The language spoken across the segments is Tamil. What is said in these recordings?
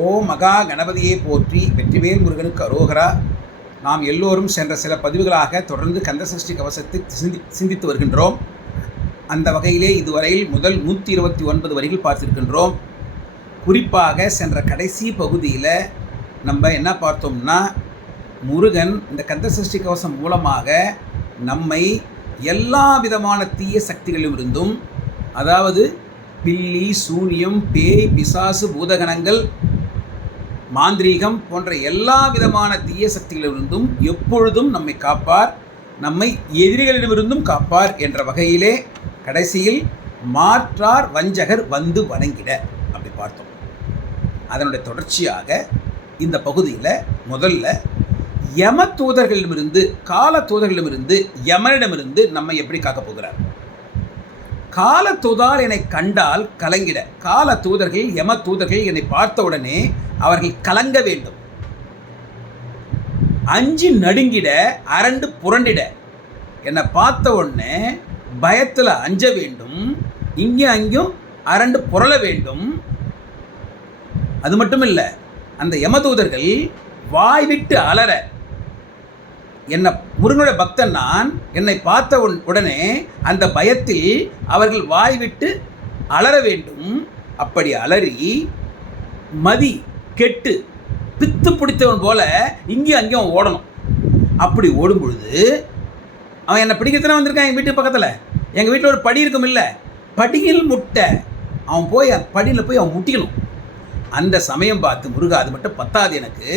ஓம் மகா கணபதியை போற்றி, வெற்றிவேல் முருகனுக்கு அரோகரா. நாம் எல்லோரும் சென்ற சில பதிவுகளாக தொடர்ந்து கந்தசஷ்டி கவசத்தை சிந்தித்து வருகின்றோம். அந்த வகையிலே இதுவரையில் முதல் 129 வரிகள் பார்த்திருக்கின்றோம். குறிப்பாக சென்ற கடைசி பகுதியில் நம்ம என்ன பார்த்தோம்னா, முருகன் இந்த கந்தசஷ்டி கவசம் மூலமாக நம்மை எல்லா விதமான தீய சக்திகளிலிருந்தும், அதாவது பில்லி, சூனியம், பேய், பிசாசு, பூதகணங்கள், மாந்திரீகம் போன்ற எல்லா விதமான தீய சக்திகளிலிருந்தும் எப்பொழுதும் நம்மை காப்பார், நம்மை எதிரிகளிடமிருந்தும் காப்பார் என்ற வகையிலே கடைசியில் மாற்றார் வஞ்சகர் வந்து வணங்கிட அப்படி பார்த்தோம். அதனுடைய தொடர்ச்சியாக இந்த பகுதியில் முதல்ல யம தூதர்களிடமிருந்து, கால தூதர்களிடமிருந்து, யமனிடமிருந்து நம்மை எப்படி காக்கப் போகிறார். கால தூதால் என்னை கண்டால் கலங்கிட. கால தூதர்கள், யம தூதர்கள் என்னை பார்த்தவுடனே அவர்கள் கலங்க வேண்டும், அஞ்சு நடுங்கிட, அரண்டு புரண்டிட. என்னை பார்த்த உடனே பயத்தில் அஞ்ச வேண்டும், இங்கே அங்கேயும் அரண்டு புரள வேண்டும். அது மட்டும் இல்லை, அந்த யமதூதர்கள் வாய் விட்டு அலற, என்னை முருகனுடைய பக்தன் நான், என்னை பார்த்த உடனே அந்த பயத்தில் அவர்கள் வாய் விட்டு அலற வேண்டும். அப்படி அலறி மதி கெட்டு பித்து பிடித்தவன் போல இங்கேயும் அங்கேயும் ஓடணும். அப்படி ஓடும் பொழுது அவன் என்னை பிடிக்கத்தானே வந்திருக்கான். எங்கள் வீட்டு பக்கத்தில், எங்கள் வீட்டில் ஒரு படி இருக்கும் இல்லை, படியில் முட்டை, அவன் போய் படியில் போய் அவன் முட்டிக்கணும். அந்த சமயம் பார்த்து, முருகா அது மட்டும் பத்தாது எனக்கு,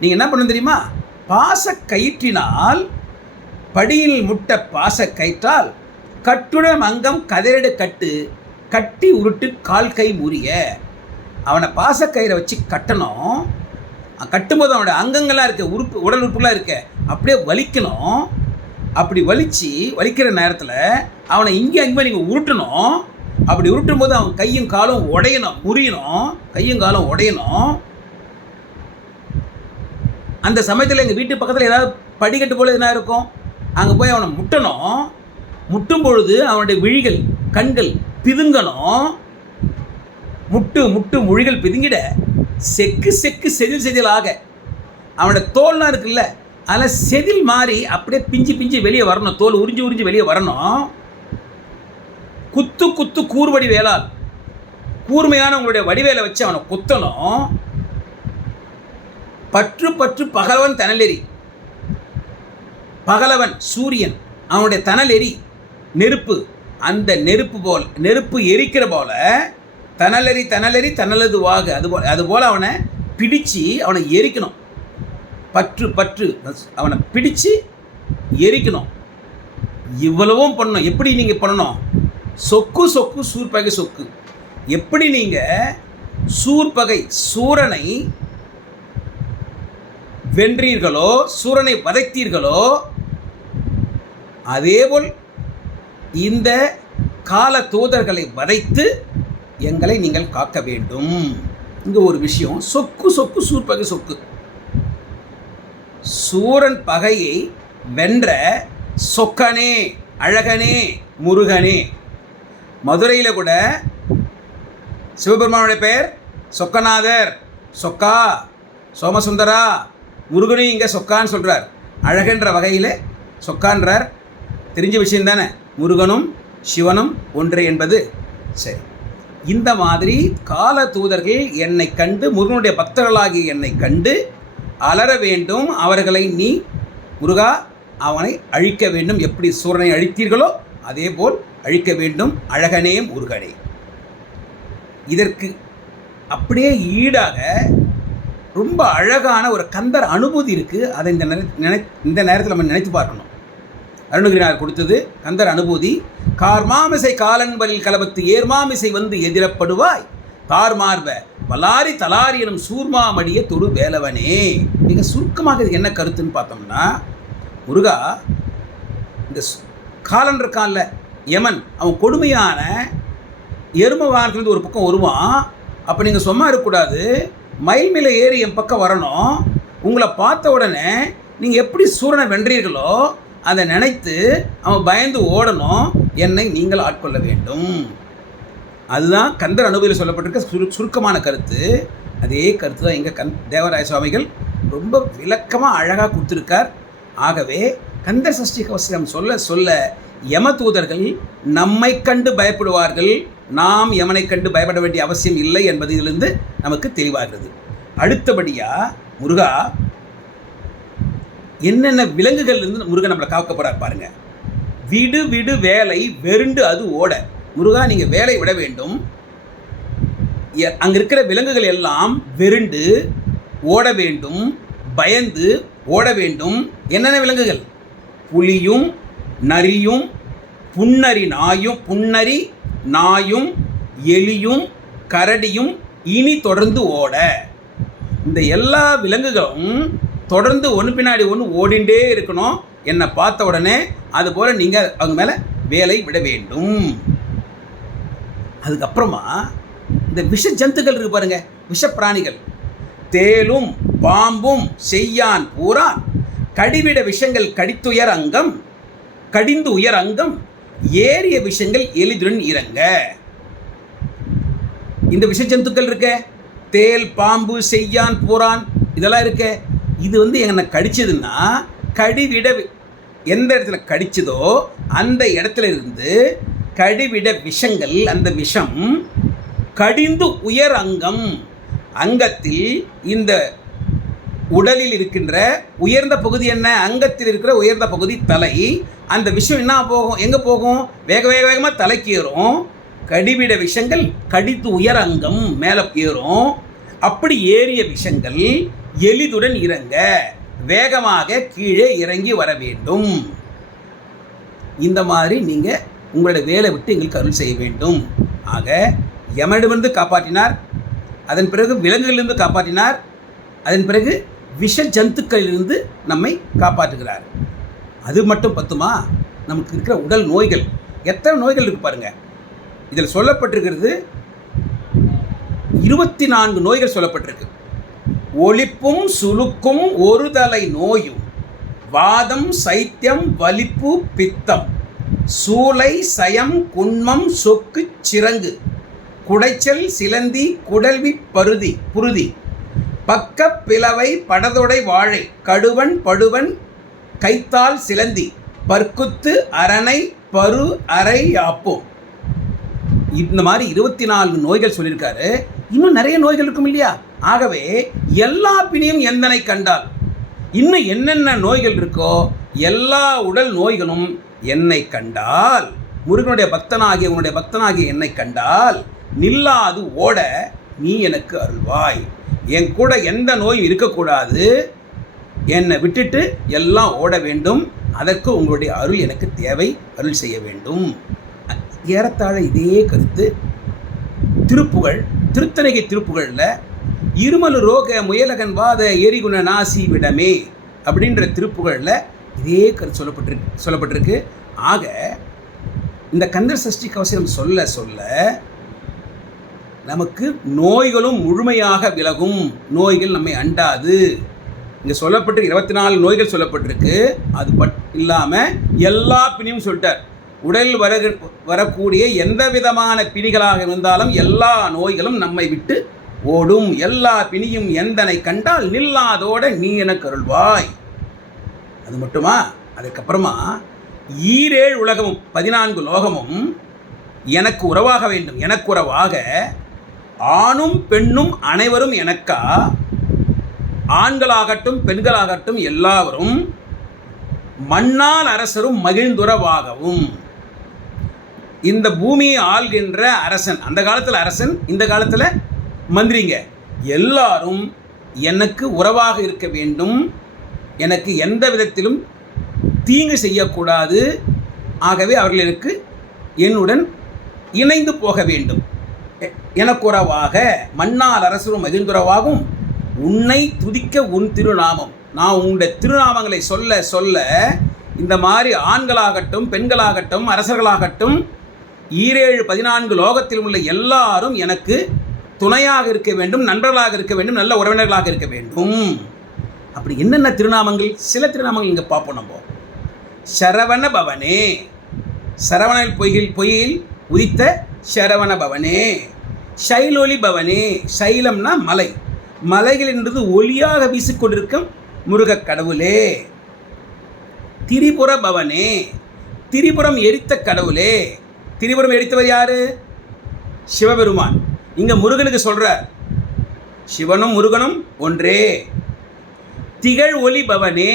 நீங்கள் என்ன பண்ணணும் தெரியுமா, பாச கயிற்றினால் படியில் முட்டை பாச கயிற்றால் கட்டுடன் அங்கம் கதிரடு கட்டு, கட்டி உருட்டு கால் கை முறிய. அவனை பாசக்கயிறை வச்சு கட்டணும். கட்டும்போது அவனோட அங்கங்கள்லாம் இருக்க, உடல் உறுப்புலாம் இருக்க அப்படியே வலிக்கணும். அப்படி வலிக்கிற நேரத்தில் அவனை இங்கே அங்கே நீங்கள் உருட்டணும். அப்படி உருட்டும் போது அவன் கையும் காலும் உடையணும், முறியணும், கையும் காலும் உடையணும். அந்த சமயத்தில் எங்கள் வீட்டு பக்கத்தில் ஏதாவது படிக்கட்டு போல எதுனா இருக்கும், அங்கே போய் அவனை முட்டணும். முட்டும் பொழுது அவனுடைய விழிகள், கண்கள் பிதுங்கணும். முட்டு மொழிகள் பிதுங்கிட, செக்கு செதில் செதிலாக அவனோட தோல்லாம் இருக்குல்ல, அதில் செதில் மாறி அப்படியே பிஞ்சு வெளியே வரணும், தோல் உறிஞ்சி வெளியே வரணும். குத்து கூர்வடி வேலால், கூர்மையான உங்களுடைய வடிவேலை வச்சு அவனை குத்தணும். பற்று பகலவன் தனலெறி, பகலவன் சூரியன், அவனுடைய தனலெறி நெருப்பு, அந்த நெருப்பு எரிக்கிற போல தனலெறி தனலது வாக, அதுபோல் அவனை பிடிச்சு அவனை எரிக்கணும். பற்று அவனை பிடிச்சு எரிக்கணும். இவ்வளவும் பண்ணணும். எப்படி நீங்கள் பண்ணணும், சொக்கு சூர்பகை சொக்கு. எப்படி நீங்கள் சூர்பகை சூரனை வென்றீர்களோ, சூரனை வதைத்தீர்களோ, அதேபோல் இந்த கால தூதர்களை வதைத்து எங்களை நீங்கள் காக்க வேண்டும். இங்கே ஒரு விஷயம், சொக்கு சூர்பகை சொக்கு. சூரன் பகையை வென்ற சொக்கனே, அழகனே, முருகனே. மதுரையில் கூட சிவபெருமானுடைய பெயர் சொக்கநாதர், சொக்கா, சோமசுந்தரா. முருகனையும் இங்கே சொக்கான்னு சொல்கிறார். அழகன்ற வகையில் சொக்கான்றார். தெரிஞ்ச விஷயம் தானே, முருகனும் சிவனும் ஒன்று என்பது. சரி, இந்த மாதிரி கால தூதர்கள் என்னை கண்டு, முருகனுடைய பக்தர்களாகி என்னை கண்டு அலற வேண்டும். அவர்களை நீ முருகா அவனை அழிக்க வேண்டும். எப்படி சூரனை அழித்தீர்களோ அதே போல் அழிக்க வேண்டும், அழகனே முருகனே. இதற்கு அப்படியே ஈடாக ரொம்ப அழகான ஒரு கந்தர் அனுபூதி இருக்குது. அதை இந்த நேரத்தில் நம்ம நினைத்து பார்க்கணும். அருணகிரிநாதர் கொடுத்தது கந்தர் அனுபூதி. கார்மாமிசை காலன்பலில் கலபத்து ஏர்மாமிசை வந்து எதிரப்படுவாய், தார்மார்வ வலாரி தலாரி எனும் சூர்மாமடிய தொடு வேலவனே. மிக சுருக்கமாக இது என்ன கருத்துன்னு பார்த்தோம்னா, முருகா இந்த காலன் இருக்கான்ல, யமன், அவன் கொடுமையான எரும வாரத்துலேருந்து ஒரு பக்கம் வருவான். அப்போ நீங்கள் சும்மா இருக்கக்கூடாது, மயில் மேலே ஏறி என் பக்கம் வரணும். உங்களை பார்த்த உடனே நீங்கள் எப்படி சூரனை வென்றீர்களோ அதை நினைத்து அவன் பயந்து ஓடணும். என்னை நீங்கள் ஆட்கொள்ள வேண்டும். அதுதான் கந்தர் அனுபவியில் சொல்லப்பட்டிருக்க சுருக்கமான கருத்து. அதே கருத்து தான் எங்கள் தேவராய சுவாமிகள் ரொம்ப விளக்கமாக அழகாக கொடுத்துருக்கார். ஆகவே கந்த சஷ்டி கவசம் சொல்ல சொல்ல யம தூதர்கள் நம்மை கண்டு பயப்படுவார்கள், நாம் யமனை கண்டு பயப்பட வேண்டிய அவசியம் இல்லை என்பது இதிலிருந்து நமக்கு தெளிவாகிறது. அடுத்தபடியாக முருகா என்னென்ன விலங்குகள் இருந்து முருகன் நம்மளை காக்க போகிறார் பாருங்க. விடு விடு வேலை வெருண்டு அது ஓட. முருகா நீங்கள் வேலை விட வேண்டும். அங்கே இருக்கிற விலங்குகள் எல்லாம் வெருண்டு ஓட வேண்டும், பயந்து ஓட வேண்டும். என்னென்ன விலங்குகள்? புலியும் நரியும் புன்னரி நாயும் எலியும் கரடியும் இனி தொடர்ந்து ஓட. இந்த எல்லா விலங்குகளும் தொடர்ந்து ஒன்று பின்னாடி ஒன்று ஓடிண்டே இருக்கணும். என்னை பார்த்த உடனே அதுபோல் நீங்கள் அவங்க மேலே வேலை விட வேண்டும். அதுக்கப்புறமா இந்த விஷ ஜந்துக்கள் இருக்கு பாருங்க, விஷ பிராணிகள், தேலும் பாம்பும் செய்யான் பூரான் கடிவிட விஷங்கள் கடித்துயர் அங்கம் கடிந்து உயர் அங்கம் ஏறிய விஷங்கள் எளிதுடன் இறங்க. இந்த விஷ ஜந்துக்கள் இருக்க, தேல் பாம்பு செய்யான் பூரான் இதெல்லாம் இருக்க, இது என்னை கடிச்சதுன்னா கடிவிட எந்த இடத்துல கடிச்சதோ அந்த இடத்துல இருந்து கடிவிட விஷங்கள், அந்த விஷம் கடிந்து உயர் அங்கம், அங்கத்தில் இந்த உடலில் இருக்கின்ற உயர்ந்த பகுதி என்ன? அங்கத்தில் இருக்கிற உயர்ந்த பகுதி தலை. அந்த விஷம் என்ன போகும்? எங்கே போகும்? வேகமாக தலைக்கு ஏறும். கடிவிட விஷங்கள் கடித்து உயர் அங்கம் மேலே ஏறும். அப்படி ஏறிய விஷங்கள் எளிதுடன் இறங்க, வேகமாக கீழே இறங்கி வர வேண்டும். இந்த மாதிரி நீங்கள் உங்களுடைய வேலை விட்டு எங்களுக்கு அருள் செய்ய வேண்டும். ஆக யமனிடமிருந்து காப்பாற்றினார், அதன் பிறகு விலங்குகளிலிருந்து காப்பாற்றினார், அதன் பிறகு விஷ ஜந்துக்களிலிருந்து நம்மை காப்பாற்றுகிறார். அது மட்டும் பத்துமா? நமக்கு இருக்கிற உடல் நோய்கள், எத்தனை நோய்கள் இருக்கு பாருங்க. இதில் சொல்லப்பட்டிருக்கிறது 24 நோய்கள் சொல்லப்பட்டிருக்கு. ஒளிப்பும் சுளுக்கும் ஒரு தலை நோயும், வாதம் சைத்தியம் வலிப்பு பித்தம், சூளை சயம் குன்மம் சொக்கு சிறங்கு, குடைச்சல் சிலந்தி குடல்வி புருதி, பக்க பிளவை படதொடை வாழை, கடுவன் படுவன் கைத்தால் சிலந்தி, பற்குத்து அரணை பரு அறை யாப்போம். இந்த மாதிரி 24 நோய்கள் சொல்லியிருக்காரு. இன்னும் நிறைய நோய்கள் இருக்கும் இல்லையா? ஆகவே எல்லா பிணியும் எந்தனை கண்டால், இன்னும் என்னென்ன நோய்கள் இருக்கோ எல்லா உடல் நோய்களும் என்னை கண்டால், முருகனுடைய பக்தனாகிய உன்னுடைய பக்தனாகிய என்னை கண்டால் நில்லாது ஓட நீ எனக்கு அருள்வாய். என் கூட எந்த நோயும் இருக்கக்கூடாது, என்னை விட்டுட்டு எல்லாம் ஓட வேண்டும். அதற்கு உங்களுடைய அருள் எனக்கு தேவை, அருள் செய்ய வேண்டும். ஏறத்தாழ இதே கருத்து திருத்தணிகை திருப்புகழில் இருமலு ரோக முயலகன் வாத எரிகுண நாசி விடமே அப்படின்ற திருப்புகழில் இதே கருத்து சொல்லப்பட்டிருக்கு. ஆக இந்த கந்தர் சஷ்டி கவசம் சொல்ல சொல்ல நமக்கு நோய்களும் முழுமையாக விலகும், நோய்கள் நம்மை அண்டாது. இங்கே சொல்லப்பட்டு 24 நோய்கள் சொல்லப்பட்டிருக்கு. அது இல்லாமல் எல்லா பிணியும் சொல்லிட்டார். உடலில் வரக்கூடிய எந்த விதமான பிணிகளாக இருந்தாலும் எல்லா நோய்களும் நம்மை விட்டு ஓடும். எல்லா பிணியும் எந்தனை கண்டால் நில்லாதோட நீ எனக்கு அருள்வாய். அது மட்டுமா? அதுக்கப்புறமா 7 உலகமும் 14 லோகமும் எனக்கு உறவாக வேண்டும். எனக்கு உறவாக ஆணும் பெண்ணும் அனைவரும் எனக்கா, ஆண்களாகட்டும் பெண்களாகட்டும் எல்லாவரும் மண்ணால் அரசரும் மகிழ்ந்துறவாகவும். இந்த பூமியை ஆள்கின்ற அரசன், அந்த காலத்தில் அரசன், இந்த காலத்தில் மந்திரிங்க, எல்லாரும் எனக்கு உறவாக இருக்க வேண்டும். எனக்கு எந்த விதத்திலும் தீங்கு செய்யக்கூடாது. ஆகவே அவர்கள் எனக்கு என்னுடன் இணைந்து போக வேண்டும். எனக்கு உறவாக மண்ணால் அரசரும் மகிழ்ந்துறவாகும். உன்னை துதிக்க உன் திருநாமம், நான் உங்களுடைய திருநாமங்களை சொல்ல சொல்ல இந்த மாதிரி ஆண்களாகட்டும் பெண்களாகட்டும் அரசர்களாகட்டும் 14 லோகத்தில் உள்ள எல்லாரும் எனக்கு துணையாக இருக்க வேண்டும், நண்பர்களாக இருக்க வேண்டும், நல்ல உறவினர்களாக இருக்க வேண்டும். அப்படி என்னென்ன திருநாமங்கள்? சில திருநாமங்கள் இங்கே பார்ப்போம். நம்ம சரவண பவனே, சரவணல் பொய்யில் உதித்த சரவண பவனே, சைலொலி பவனே, சைலம்னா மலை, மலைகள் என்பது ஒளியாக வீசிக்கொண்டிருக்கும் முருகக் கடவுளே. திரிபுர பவனே, திரிபுரம் எரித்த கடவுளே. திரிபுரம் எரித்தவர் யாரு? சிவபெருமான். இங்க முருகனுக்கு சொல்றார், சிவனும் முருகனும் ஒன்றே. திகழ் ஒளி பவனே,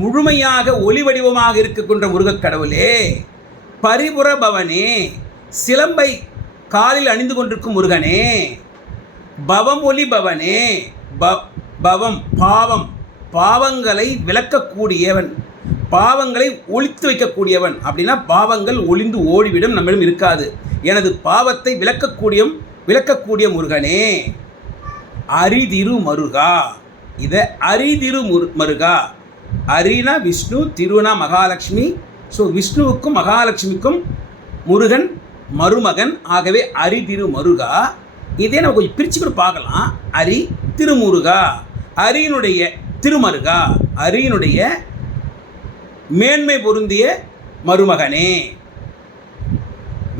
முழுமையாக ஒளி வடிவமாக இருக்கின்ற முருகக் கடவுளே. பரிபுர பவனே, சிலம்பை காலில் அணிந்து கொண்டிருக்கும் முருகனே. பவம் ஒளி பவனே, பவம் பாவம், பாவங்களை விளக்கக்கூடியவன், பாவங்களை ஒழித்து வைக்கக்கூடியவன். அப்படின்னா பாவங்கள் ஒளிந்து ஓடிவிடும், நம்மிடம் இருக்காது. எனது பாவத்தை விளக்கக்கூடிய முருகனே. அரிதிரு மருகா, இதை அரிதிரு மருகா. அரினா விஷ்ணு, திருனா மகாலட்சுமி. ஸோ விஷ்ணுவுக்கும் மகாலட்சுமிக்கும் முருகன் மருமகன். ஆகவே அரிதிரு மருகா. இதே நம்ம கொஞ்சம் பிரித்து கூட பார்க்கலாம். அரி திருமுருகா, அரியினுடைய திருமருகா, அரியினுடைய மேன்மை பொருந்திய மருமகனே.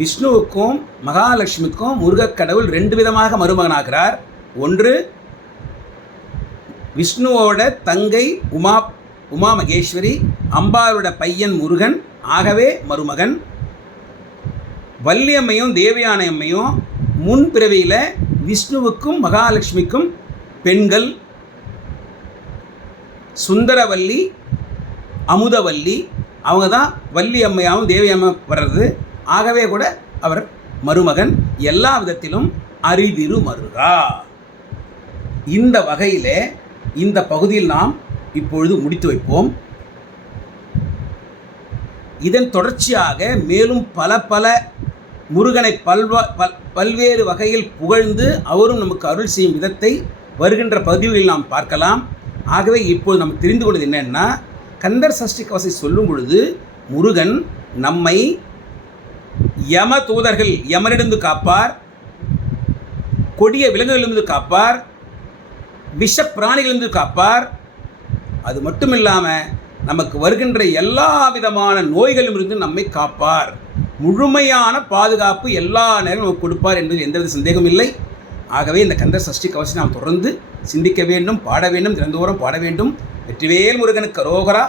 விஷ்ணுவுக்கும் மகாலட்சுமிக்கும் முருகக் கடவுள் 2 விதமாக மருமகனாகிறார். ஒன்று, விஷ்ணுவோட தங்கை உமா மகேஸ்வரி, அம்பாளோட பையன் முருகன், ஆகவே மருமகன். வள்ளியம்மையும் தேவயானை அம்மையும் முன்பிறவியில் விஷ்ணுவுக்கும் மகாலட்சுமிக்கும் பெண்கள். சுந்தரவல்லி, அமுதவல்லி, அவங்க தான் வள்ளி அம்மையாகவும் தேவி அம்மா வர்றது. ஆகவே கூட அவர் மருமகன். எல்லா விதத்திலும் அரிதிரு மருகா. இந்த வகையில் இந்த பகுதியில் நாம் இப்பொழுது முடித்து வைப்போம். இதன் தொடர்ச்சியாக மேலும் பல முருகனை பல்வேறு வகையில் புகழ்ந்து அவரும் நமக்கு அருள் செய்யும் விதத்தை வருகின்ற பதிவுகளில் நாம் பார்க்கலாம். ஆகவே இப்போது நம்ம தெரிந்து கொண்டது என்னென்னா, கந்தர் சஷ்டி கவசை சொல்லும் பொழுது முருகன் நம்மை யம தூதர்கள், யமனிடந்து காப்பார், கொடிய விலங்குகளிலிருந்து காப்பார், விஷ பிராணிகளிலிருந்து காப்பார். அது மட்டும் இல்லாமல் நமக்கு வருகின்ற எல்லா விதமான நோய்களிலிருந்து நம்மை காப்பார். முழுமையான பாதுகாப்பு எல்லா நேரம் நமக்கு கொடுப்பார் என்பதில் எந்தவித சந்தேகம் இல்லை. ஆகவே இந்த கந்தர் சஷ்டி கவசை நாம் தொடர்ந்து சிந்திக்க வேண்டும், பாட வேண்டும், தினந்தோறும் பாட வேண்டும். வெற்றிவேல் முருகனுக்கு அரோகரா,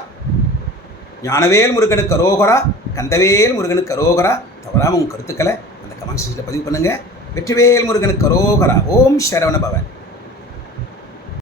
ஞானவேல் முருகனுக்கு அரோகரா, கந்தவேல் முருகனுக்கு அரோகரா. தவறாமல் உங்கள் கருத்துக்களை அந்த கமெண்ட் செக்ஷனில் பதிவு பண்ணுங்கள். வெற்றிவேல் முருகனுக்கு அரோகரா. ஓம் சரவண பவன்.